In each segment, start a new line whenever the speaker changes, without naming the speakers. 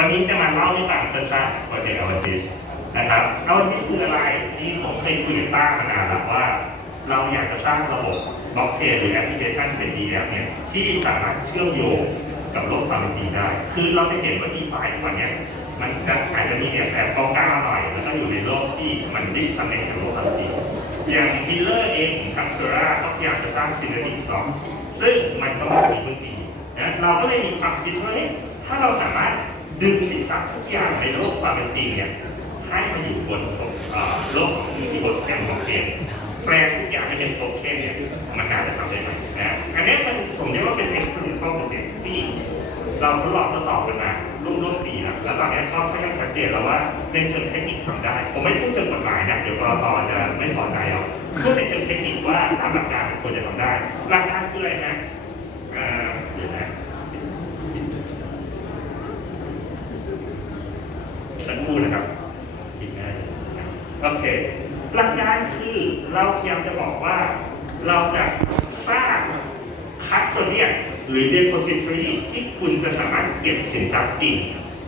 วันนี้จะมาเล่าให้ฟังสั้นๆโปรเจกต์อวติสนะครับอวติสคืออะไรที่ผมเคยคุยกับต้ามานานแล้วว่า เราอยากจะสร้างระบบบล็อกเชนหรือแอปพลิเคชันเป็นดีแอปเนี่ยที่สามารถเชื่อมโยงกับโลกความเป็นจริงได้ คือเราจะเห็นว่าดีไฟทุกวันเนี้ยมันจะอาจจะมีแอบแอบกองกลางมาหน่อยแล้วก็อยู่ในโลกที่มันดิสคันเนคจากโลกความจริง อย่างมิลเลอร์เองของทางเทอร่าก็พยายามจะสร้างซินเนติกล็อกซึ่งมันก็ไม่มีพื้นจริงนะเราก็เลยมีความคิดว่าเอ๊ะถ้าเราสามารถ ดึงสินทรัพย์ทุกอย่างในโลกความเป็นจริงเนี่ยให้มาอยู่บนโลกของอีโคสแกมของเชนแปลทุกอย่างให้เป็นโทเค็นเนี่ยมันน่าจะทำได้ไหมนะอันนี้มันผมเรียกว่าเป็น experimental project ที่เราทดลองทดสอบกันมาร่วมๆปีแล้วแล้วตอนนี้ก็ค่อนข้างชัดเจนแล้วว่าในเชิงเทคนิคทำได้ ผมไม่พูดเชิงกฎหมายนะเดี๋ยวกรตจะไม่พอใจเอาพูดในเชิงเทคนิคว่าตามหลักการควรจะทำได้หลักการคืออะไรนะเอ่อเดี๋ยวนะ สักครู่นะครับอีกนะโอเค หลักการคือเราพยายามจะบอกว่าเราจะสร้างคัสโตเดียหรือ depository ที่คุณจะสามารถเก็บสินทรัพย์จริง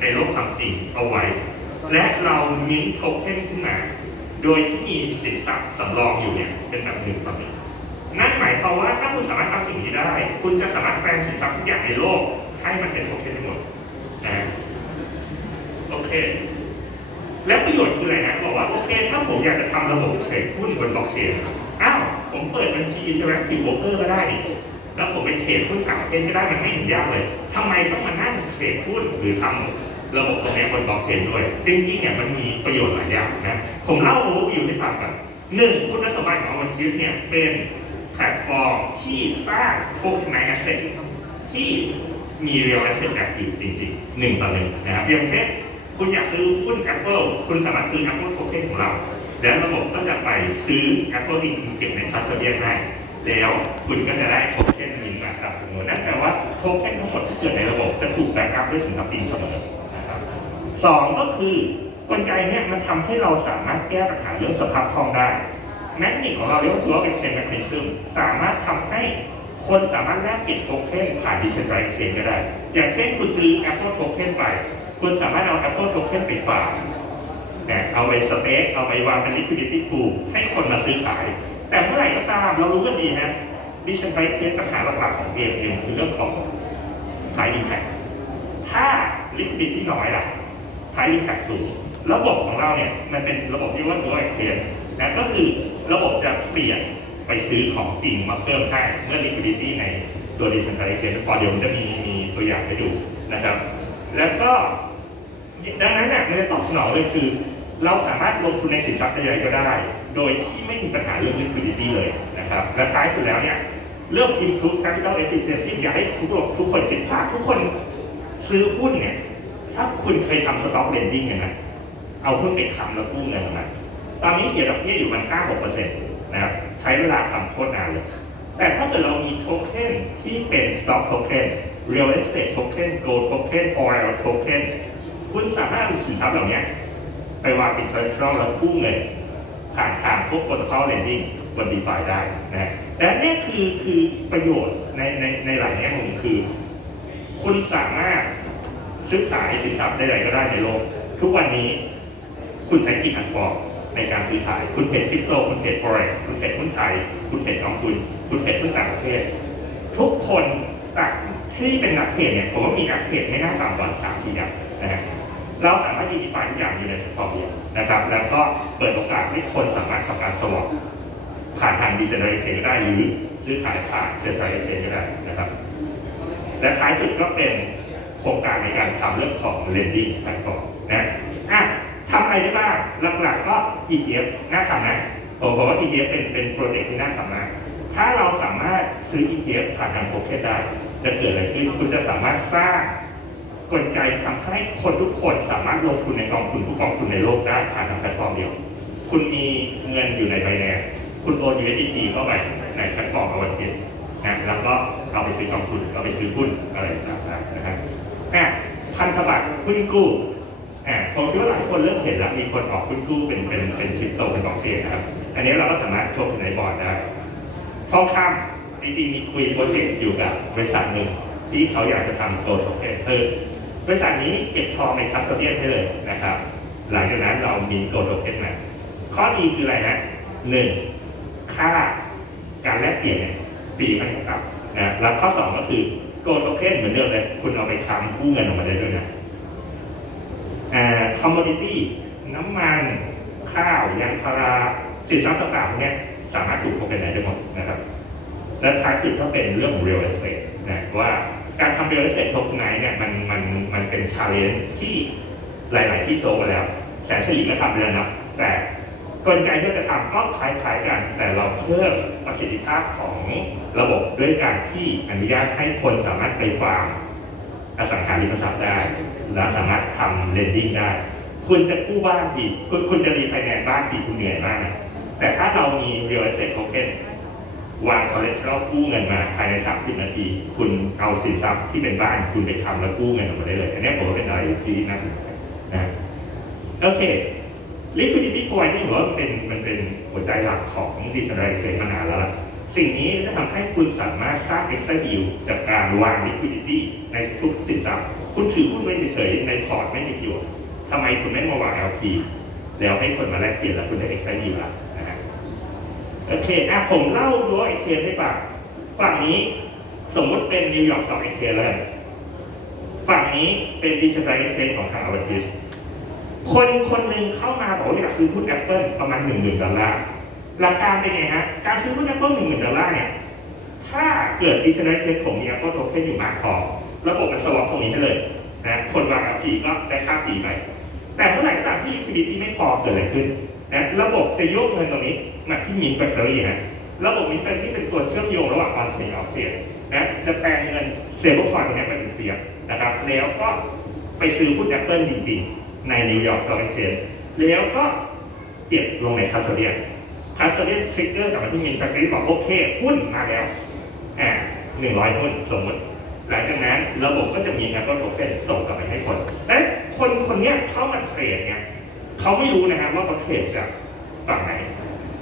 ในโลกความจริงเอาไว้ และเรามิ้นโทเค็นขึ้นมาโดยที่มีสินทรัพย์สำรองอยู่เนี่ยเป็นแบบหนึ่งต่อหนึ่งนั่นหมายความว่าถ้าคุณสามารถทำสิ่งนี้ได้ คุณจะสามารถแปลงสินทรัพย์ทุกอย่างในโลกให้มันเป็นโทเค็นทั้งหมด โอเคแล้วประโยชน์คืออะไรนะบอกว่าโอเค ถ้าผมอยากจะทำระบบเทรดหุ้นบนบล็อกเชนอ้าวผมเปิดบัญชีอินเทอร์แอคทีฟโบรกเกอร์ก็ได้นี่แล้วผมไปเทรดหุ้นต่างประเทศก็ได้มันไม่เห็นยากเลยทำไมต้องมานั่งเทรดหุ้นหรือทำระบบตรงนี้บนบล็อกเชนด้วย จริงๆเนี่ยมันมีประโยชน์หลายอย่างนะ ผมเล่าโอเวอร์วิวให้ฟังกันหนึ่งคุณสมบัติของวันคิสเนี่ยเป็นแพลตฟอร์มที่สร้างโทเค็นไนแอสเซทที่มี real asset แบบอยู่จริงๆหนึ่งต่อหนึ่งนะครับอย่างเช่น คุณอยากซื้อหุ้น Apple คุณสามารถซื้อ Apple Token ของเรา แล้วระบบก็จะไปซื้อ Apple จริงๆเก็บในคัสเตอร์เดียได้แล้วคุณก็จะได้โทเค็นมีมาครับสมมตินั่นแปลว่าโทเค็นทั้งหมดที่เกิดในระบบจะถูกแบ็กอัพด้วยสินทรัพย์จริงเสมอนะครับสองก็คือกลไกเนี่ยมันทำให้เราสามารถแก้ปัญหาเรื่องสภาพคล่องได้แมกนิกของเราเรียกว่า Global Exchange Mechanism สามารถทำให้คนสามารถแลกเปลี่ยนโทเค็นผ่าน Decentralized Exchange ก็ได้ อย่างเช่นคุณซื้อ Apple Token ไป คุณสามารถเอา Apple Token ไปฝากนะเอาไปสเต็กเอาไปวางเป็น liquidity pool ให้คนมาซื้อขาย แต่เมื่อไหร่ก็ตามเรารู้กันดีนะ Decentralized Exchange ปัญหาหลักๆของ AMM คือเรื่องของ High Impact ถ้า liquidity น้อยล่ะ High Impact สูง ระบบของเราเนี่ยมันเป็นระบบที่เรียกว่า Dual Exchange นะก็คือระบบจะเปลี่ยนไปซื้อของจริงมาเพิ่มให้เมื่อ liquidity ในตัว decentralization พอเดี๋ยวผมจะมีมีตัวอย่างให้ดูนะครับ แล้วก็ ดังนั้นเนี่ยมันจะตอบสนองเลยคือ เราสามารถลงทุนในสินทรัพย์ใดๆก็ได้ โดยที่ไม่มีปัญหาเรื่อง liquidity เลยนะครับ และท้ายสุดแล้วเนี่ยเรื่อง improve capital efficiency อยากให้ทุกคนทุกคนคิดภาพทุกคนซื้อหุ้นเนี่ยถ้าคุณเคยทำ stock lending กันไหมเอาหุ้นไปค้ำแล้วกู้เงินมาตอนนี้เสียดอกเบี้ยอยู่มัน5-6%นะครับใช้เวลาทำโคตรนานเลย แต่ถ้าเกิดเรามีโทเค็นที่เป็น stock token real estate token gold token oil token คุณสามารถเอาสินทรัพย์เหล่านี้ไปวางติดเทอร์ทรัลแล้วกู้เงินผ่านทางพวก protocol lending บน DeFi ได้นะและนี่คือคือประโยชน์ในในในหลายแง่มุมคือ คุณสามารถซื้อขายสินทรัพย์ใดๆก็ได้ในโลก ทุกวันนี้คุณใช้กี่แพลตฟอร์มในการซื้อขาย คุณเทรดคริปโต คุณเทรด forex คุณเทรดหุ้นไทย คุณเทรดกองทุน คุณเทรดหุ้นต่างประเทศ ทุกคนต่างที่เป็นนักเทรดเนี่ย ผมว่ามีนักเทรดไม่น่าต่ำกว่าสามสี่อย่างนะฮะ เราสามารถยูนิฟายทุกอย่างอยู่ในแพลตฟอร์มเดียวนะครับ แล้วก็เปิดโอกาสให้คนสามารถทำการสวอปผ่านทาง decentralization ก็ได้หรือซื้อขายผ่าน centralization ก็ได้นะครับ และท้ายสุดก็เป็นโครงการในการทำเรื่องของ lending platform นะอะทำอะไรได้บ้างหลักๆก็ ETF น่าทำนะผมบอกว่า ETF เป็นเป็นโปรเจกต์ที่น่าทำมากถ้าเราสามารถซื้อ ETF ผ่านทางโทเค็นได้ จะเกิดอะไรขึ้นคุณจะสามารถสร้าง กลไกทำให้คนทุกคนสามารถลงทุนในกองทุนทุกกองทุนในโลกได้ผ่านทางแพลตฟอร์มเดียว คุณมีเงินอยู่ในไบแนนคุณโอน USDT เข้าไปในแพลตฟอร์มอวันทิสนะแล้วก็เอาไปซื้อกองทุนเอาไปซื้อหุ้นอะไรต่างๆนะครับอะพันธบัตรหุ้นกู้อะผมคิดว่าหลายคนเริ่มเห็นแล้วมีคนออกหุ้นกู้เป็นเป็นเป็นคริปโตเป็นบล็อกเชนนะครับ อันนี้เราก็สามารถโชว์ในบอร์ดได้ทองคำจริงๆมีคุยโปรเจกต์อยู่กับบริษัทหนึ่งที่เขาอยากจะทำตัวโทเค็นคือ บริษัทนี้เก็บทองในคัสโตเดียนให้เลยนะครับ หลังจากนั้นเรามีโกลโทเค็นมาข้อดีคืออะไรนะหนึ่งค่าการแลกเปลี่ยนเนี่ยฟรีไม่ต้องกลับนะแล้วข้อสองก็คือโกลโทเค็นเหมือนเดิมเลย คุณเอาไปค้ำกู้เงินออกมาได้ด้วยนะอ่าคอมมอดิตี้น้ำมัน ข้าวยางพาราสินทรัพย์ต่างๆพวกเนี้ยสามารถถูกโทเค็นไนได้หมดนะครับ และท้ายสุดก็เป็นเรื่องของ real estate นะว่า การทำ real estate tokenize เนี่ยมันมันมันเป็น challenge ที่หลาย ๆ ที่โซมาแล้ว แสนสิริก็ทำไปแล้วนะแต่กลไกที่จะทำก็คล้าย ๆ กัน แต่เราเพิ่มประสิทธิภาพของระบบด้วยการที่อนุญาตให้คนสามารถไปฟาร์มอสังหาริมทรัพย์ได้และสามารถทำ lending ได้ คุณจะกู้บ้านทีคุณคุณจะรีไฟแนนซ์บ้านทีคุณเหนื่อยมากนะแต่ถ้าเรามี real estate token วางคอเลสเตอรอลกู้เงินมาภายใน 30 นาที คุณเอาสินทรัพย์ที่เป็นบ้านคุณไปทำแล้วกู้เงินออกมาได้เลย อันนี้ผมว่าเป็นอะไรที่น่าสนใจนะโอเค liquidity providing ถือว่าเป็นมันเป็นหัวใจหลักของ decentralization มานานแล้วล่ะสิ่งนี้จะทำให้คุณสามารถสร้าง extra yield จากการวาง liquidity ในทุกสินทรัพย์ คุณถือหุ้นไว้เฉยๆ ในพอร์ตไม่มีประโยชน์ทำไมคุณไม่มาวาง LP แล้วให้คนมาแลกเปลี่ยนแล้วคุณได้ extra yield ล่ะ โอเคอะผมเล่ารั้วเอ็กเชนให้ฟังฝั่งนี้สมมติเป็นนิวยอร์กสองเอเชนแล้วฝั่งนี้เป็นดิจิทัลเอเชนของทางอเวติสคนคนหนึ่งเข้ามาบอกว่าอยากซื้อหุ้น Apple ประมาณหนึ่งหมื่นดอลลาร์หลักการเป็นไงฮะการซื้อหุ้น Apple หนึ่งหมื่นดอลลาร์เนี่ยถ้าเกิดดิจิทัลเอเชนผมมี Apple Token อยู่มากพอระบบมันสวอปตรงนี้ได้เลยนะคนวาง LP ก็ได้ค่าฟรีไปแต่เมื่อไหร่ตามที่ liquidity ไม่พอเกิดอะไรขึ้น นะระบบจะโยกเงินตรงนี้มาที่ Mint Factory นะระบบ Mint Factory เป็นตัวเชื่อมโยงระหว่าง on chain off chain นะจะแปลงเงิน stable coin ตรงนี้ไปเป็นเฟียนะครับ แล้วก็ไปซื้อหุ้น Apple จริง ๆ ในนิวยอร์ก Stock Exchange แล้วก็เก็บลงในคัสโตเดียนคัสโตเดียนทริกเกอร์กลับมาที่ Mint Factory บอกโอเคหุ้นมาแล้วอ่าหนึ่งร้อยหุ้นสมมติหลังจากนั้นระบบก็จะมี Apple Token ส่งกลับไปให้คนแต่คนคนนี้เข้ามาเทรดเนี่ย เขาไม่รู้นะครับว่าเขาเทรดจากฝั่งไหน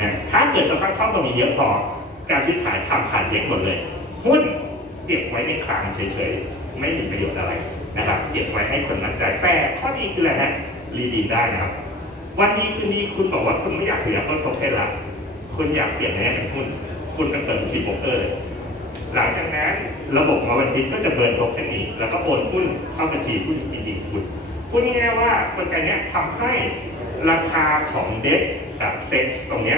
นะถ้าเกิดสภาพคล่องตรงนี้เยอะพอ การซื้อขายทำผ่านเด็กหมดเลย หุ้นเก็บไว้ในคลังเฉยๆ ไม่มีประโยชน์อะไรนะครับเก็บไว้ให้คนมั่นใจแต่ข้อดีคืออะไรฮะรีดีได้นะครับ วันนี้คืนนี้คุณบอกว่าคุณไม่อยากถือ Apple Token ละคุณอยากเปลี่ยนให้เป็นหุ้นคุณไปเปิดบัญชีโบรกเกอร์เลยหลังจากนั้นระบบมาวันทิตก็จะเบิร์นโทเค็นนี้แล้วก็โอนหุ้นเข้าบัญชีหุ้จริงๆคุณ พูดง่ายๆว่ากลไกนี้ทำให้ราคาของเด็กกับเซ็ตตรงนี้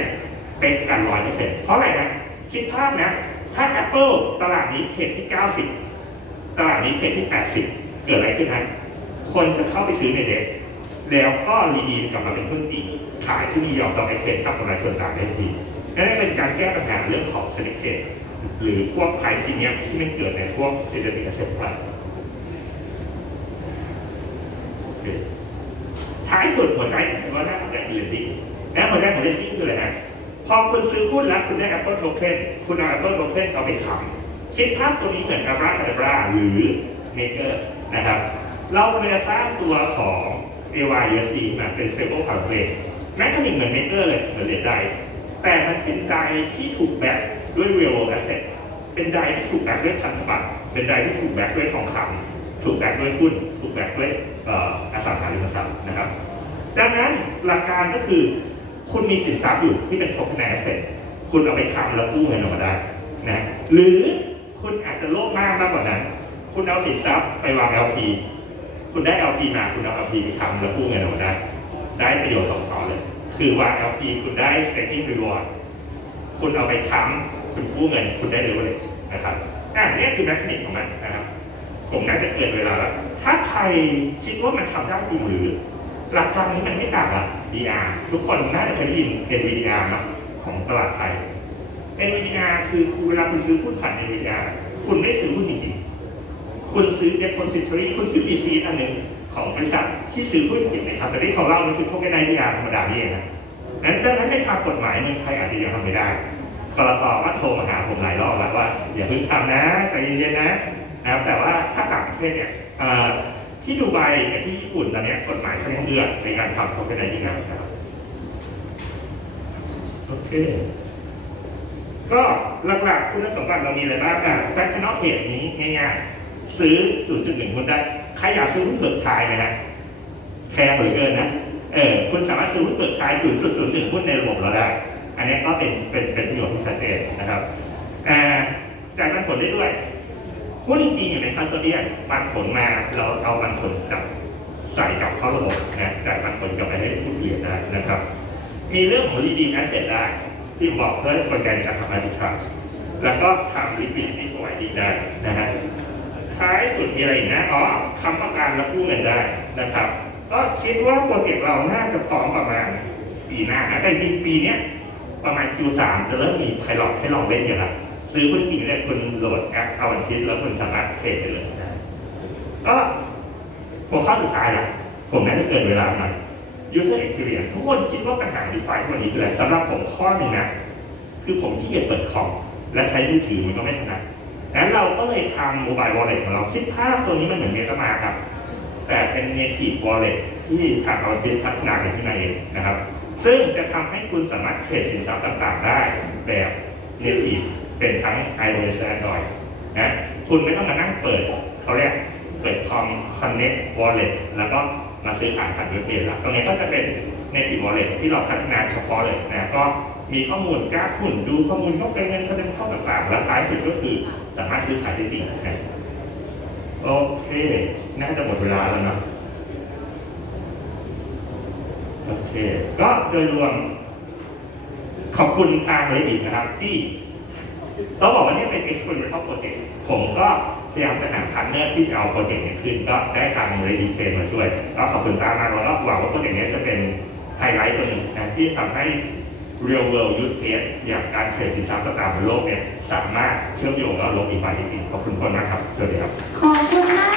เป็นกันร้อยเปอร์เซ็นต์เพราะอะไรนะคิดภาพนะ ถ้า Apple ตลาดนี้เทรดที่ 90 ตลาดนี้เทรดที่ 80 เกิดอะไรขึ้นฮะคนจะเข้าไปซื้อในเด็กแล้วก็รีดีกลับมาเป็นหุ้นจริงขายที่นิยอร์กต็อกเอ็กซ์เชนกับกำไรส่วนต่างได้ทันทีนั่นเป็นการแก้ปัญหาเรื่องของเศรษฐกิจหรือพวกไพทีเนี้ยที่มันเกิดในพวกเศรษฐกิจเซ็นทรั ท้ายสุดหัวใจของว่าหน้าของการเลดิ้งและหัวใจของเลนดิ้งคืออะไรนะพอคุณซื้อหุ้นแล้วคุณได้ Apple Token คุณเอา Apple Token เอาไปขำคิดภาพตัวนี้เหมือนกับราคาเดบราหรือเมเกอร์นะครับ เราเลยสร้างตัวของ AYUSD มาเป็น Stable p a r t r a d e แม้จะเหมือนเมเกอร์เลยเหมือนเหรียญใด แต่มันเป็นไดที่ถูกแบกด้วย real asset เป็นไดที่ถูกแบกด้วยพันธบัตรเป็นไดที่ถูกแบกด้วยทองคำ ถูกแบกด้วยหุ้นถูกแบกด้วยอสังหาริมทรัพย์นะครับ ดังนั้นหลักการก็คือคุณมีสินทรัพย์อยู่ที่เป็นโทเคนแอสเซทคุณเอาไปค้ำแล้วกู้เงินออกมาได้นะหรือคุณอาจจะโลภมากมากกว่านั้น คุณเอาสินทรัพย์ไปวาง LP คุณได้ LP มาคุณเอา LP ไปค้ำแล้วกู้เงินออกมาได้ ได้ประโยชน์สองต่อเลย คือว่า LP คุณได้ staking reward คุณเอาไปค้ำคุณกู้เงิน คุณได้ leverage นะครับอ่านี่คือแมคานิกของมันนะครับ ผมน่าจะเกินเวลาแล้วถ้าใครคิดว่ามันทำได้จริงหรือ หลักการนี้มันไม่ต่างกับ DR ทุกคนน่าจะเคยได้ยิน NVDR นะของตลาดไทย NVDR คือคือเวลาคุณซื้อหุ้นผ่าน NVDR คุณไม่ซื้อหุ้นจริงๆ คุณซื้อ depository คุณซื้อ DC อันหนึ่งของบริษัทที่ซื้อหุ้นอยู่ในคาแต่ที่ของเรามันคือโทเค็นไนดีอาร์ธรรมดานี่เองนะนั้นดังนั้นในทางกฎหมายเมืองไทยอาจจะยังทำไม่ได้กรตว่าโทรมาหาผมหลายรอบแล้วว่าอย่าเพิ่งทำนะใจเย็นๆนะ นะครับแต่ว่าถ้าต่างประเทศเนี่ยที่ดูไบกับที่ญี่ปุ่นตอนนี้กฎหมายเขายังเลือกในการทำโทเค็นไนดีอาร์นะครับโอเคก็หลักๆคุณสมบัติเรามีอะไรบ้างอะ fractional trade นี้ง่ายๆ ซื้อ 0.1หุ้นได้ ใครอยากซื้อหุ้นเบิกชายนะฮะแพงเหลือเกินนะ เออคุณสามารถซื้อหุ้นเบิกชาย 0.01 หุ้นในระบบเราได้ อันนี้ก็เป็นเป็นเป็นประโยชน์ที่ชัดเจนนะครับอ่าจ่ายปันผลได้ด้วย หุ้นจริงอยู่ในคัสโตเดียนปันผลมาเราเอาปันผลจับใส่กลับเข้าระบบนะจ่ายปันผลกลับไปให้ผู้ถือได้นะครับ มีเรื่องของ redeem asset ได้ ที่บอกด้วยกลไกในการทำ arbitrage แล้วก็ทำ liquidity providing ได้นะฮะท้ายสุดมีอะไรอีกนะอ๋อคำประกันและกู้เงินได้นะครับ ก็คิดว่าโปรเจกต์เราน่าจะพร้อมประมาณปีหน้านะแต่จริงปีนี้ประมาณ Q3 จะเริ่มมีไพลอตให้ลองเล่นกันละ ซื้อหุ้นจริงเนี่ยคุณโหลดแอปเอาวันทิตย์แล้วคุณสามารถเทรดได้เลยนะก็หัวข้อสุดท้ายละผมน่าจะเกินเวลาหน่อย user experience ทุกคนคิดว่าปัญหาดีไฟวันนี้คืออะไรสำหรับผมข้อหนึ่งนะ คือผมขี้เกียจเปิดคอมและใช้มือถือมันก็ไม่ถนัดงั้นเราก็เลยทำโมบาย wallet ของเราคิดภาพตัวนี้มันเหมือนเมตามาครับ แต่เป็น native wallet ที่ทางเราดิพัฒนากันขึ้นมาเองนะครับ ซึ่งจะทำให้คุณสามารถเทรดสินทรัพย์ต่างๆ ได้แบบ native เป็นทั้ง iOS และ Android นะคุณไม่ต้องมานั่งเปิดเขาเรียกเปิดคอม connect wallet แล้วก็มาซื้อขายผ่านเว็บเพจละตรงนี้ก็จะเป็น native wallet ที่เราพัฒนาเฉพาะเลยนะก็มีข้อมูลกราหุ้นดูข้อมูลเข้าไปเงินเขาเดินเข้าต่างๆ และท้ายสุดก็คือสามารถซื้อขายได้จริงนะโอเค น่าจะหมดเวลาแล้วเนาะโอเค ก็โดยรวมขอบคุณทางเลยอีกนะครับที่ ต้องบอกว่านี่เป็น experimental project ผมก็พยายามจะหาพันเนอร์ที่จะเอาโปรเจกต์นี้ขึ้น ก็ได้ทางเลยดีเชนมาช่วยก็ขอบคุณตามากแล้วก็หวังว่าโปรเจกต์นี้จะเป็นไฮไลท์ตัวหนึ่งนะที่ทำให้ real world use case อย่างการเทรดสินทรัพย์ต่างๆบนโลกเนี่ยสามารถเชื่อมโยงแล้วลงอีกไปได้จริงขอบคุณคนมากครับสวัสดีครับ
ขอบคุณมาก